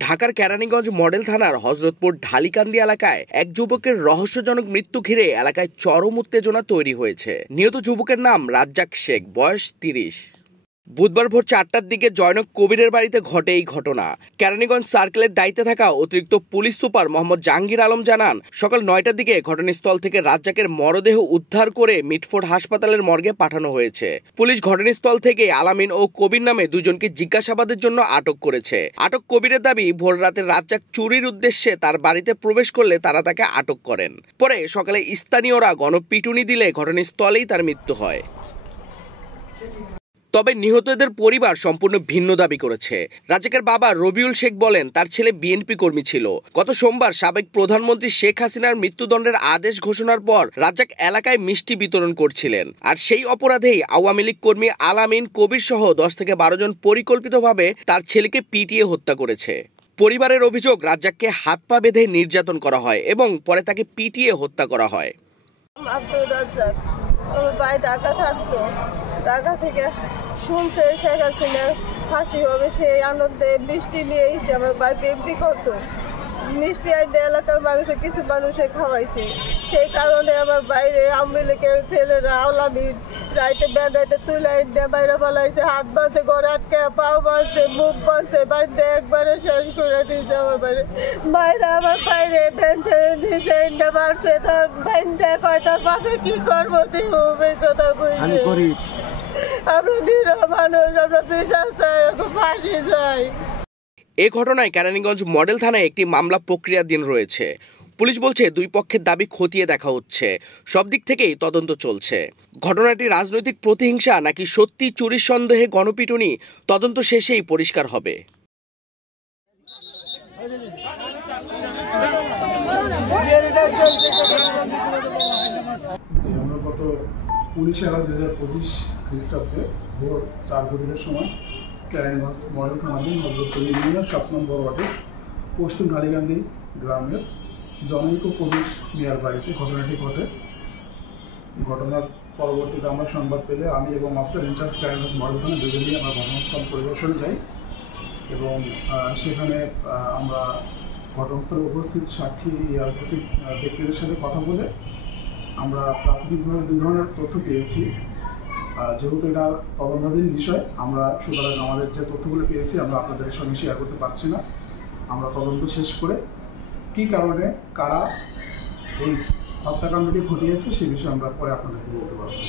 ঢাকার কেরানীগঞ্জ মডেল থানার হযরতপুর ঢালিকান্দি এলাকায় এক যুবকের রহস্যজনক মৃত্যু ঘিরে এলাকায় চরম উত্তেজনা তৈরি হয়েছে। নিহত যুবকের নাম রাজ্জাক শেখ, বয়স ৩০। বুধবার ভোর ৪টার দিকে জয়নক কবিরের বাড়িতে ঘটে এই ঘটনা। কেরানীগঞ্জ সার্কেলের দায়িত্বে থাকা অতিরিক্ত পুলিশ সুপার মোহাম্মদ জাহাঙ্গীর আলম জানান, সকাল ৯টার দিকে ঘটনাস্থল থেকে রাজ্জাকের মরদেহ উদ্ধার করে মিটফোর্ড হাসপাতালের মর্গে পাঠানো হয়েছে। পুলিশ ঘটনাস্থল থেকে আলামিন ও কবির নামে দুজনকে জিজ্ঞাসাবাদের জন্য আটক করেছে। আটক কবিরের দাবি, ভোর রাতে রাজ্জাক চুরির উদ্দেশ্যে তার বাড়িতে প্রবেশ করলে তারা তাকে আটক করেন। পরে সকালে স্থানীয়রা গণপিটুনি দিলে ঘটনাস্থলেই তার মৃত্যু হয়। তবে নিহতদের পরিবার সম্পূর্ণ ভিন্ন দাবি করেছে। রাজ্জাকের বাবা রবিউল শেখ বলেন, তার ছেলে বিএনপি কর্মী ছিল। গত সোমবার সাবেক প্রধানমন্ত্রী শেখ হাসিনার মৃত্যুদণ্ডের আদেশ ঘোষণার পর রাজ্জাক এলাকায় মিষ্টি বিতরণ করছিলেন। আর সেই অপরাধেই আওয়ামী লীগ কর্মী আলামিন, কবির সহ ১০ থেকে ১২ জন পরিকল্পিতভাবে তার ছেলেকে পিটিয়ে হত্যা করেছে। পরিবারের অভিযোগ, রাজ্জাককে হাত পা বেঁধে নির্যাতন করা হয় এবং পরে তাকে পিটিয়ে হত্যা করা হয়। ঢাকা থেকে শুনছে শেখ হাসিনার ফাঁসি হবে, সেই আনন্দে মিষ্টি নিয়ে এসে আমার ভাই বিএনপি করতো। মিষ্টি আইনে এলাকার মানুষের কিছু মানুষে খাওয়াইছে, সেই কারণে আমার বাইরে আওয়ামী লীগের ছেলেরা আওলামিন রাইতে বেড়াইতে তুলে আইনে বাইরে বলাইছে, হাত বাঁধছে, ঘরে আটকে, পাও বাঁধছে, মুখ বাঁধছে, বাঁধতে একবারে শেষ করে দিয়েছে। আমার বাইরে মায়েরা আমার বাইরে ভেন্টে নিচে ইন্ডে মারছে, তার বাঁধতে কয় তার বাপে কি করবো তুই কথা কইছে। আমরা নিরহ মানুষ, আমরা বিচার চাই, ফাঁসি চাই। এ ঘটনায় কেরানীগঞ্জ মডেল থানায় একটি মামলা প্রক্রিয়াধীন রয়েছে। পুলিশ বলছে, দুই পক্ষের দাবি খতিয়ে দেখা হচ্ছে, সব দিক থেকেই তদন্ত চলছে। ঘটনাটি রাজনৈতিক প্রতিহিংসা নাকি সত্যি চুরির সন্দেহে গণপিটুনি, তদন্ত শেষেই পরিষ্কার হবে। আমরা গত 19/2025 খ্রিস্টাব্দে ভোর 4 ঘটিকার সময় কেরানীগঞ্জ মডেল থানাধীন হযরতপুর ইউনিয়নের 7 নম্বর ওয়ার্ডের পশ্চিম ঢালিকান্দি গ্রামের জনৈক কবির মিয়ার বাড়িতে ঘটনাটি ঘটে। ঘটনার পরবর্তীতে আমরা সংবাদ পেলে আমি এবং অফিসার ইনচার্জ কেরানীগঞ্জ মডেল থানা দুজনেই আমরা ঘটনাস্থল পরিদর্শনে যাই এবং সেখানে আমরা ঘটনাস্থলে উপস্থিত ব্যক্তিদের সাথে কথা বলে আমরা প্রাথমিকভাবে 2 ধরনের তথ্য পেয়েছি। যেহেতু এটা তদন্তাধীন বিষয়, আমরা সুতরাং আমাদের যে তথ্যগুলো পেয়েছি আমরা আপনাদের সঙ্গে শেয়ার করতে পারছি না। আমরা তদন্ত শেষ করে কী কারণে কারা এই হত্যাকাণ্ডটি ঘটিয়েছে সে বিষয়ে আমরা পরে আপনাদেরকে বলতে পারবো।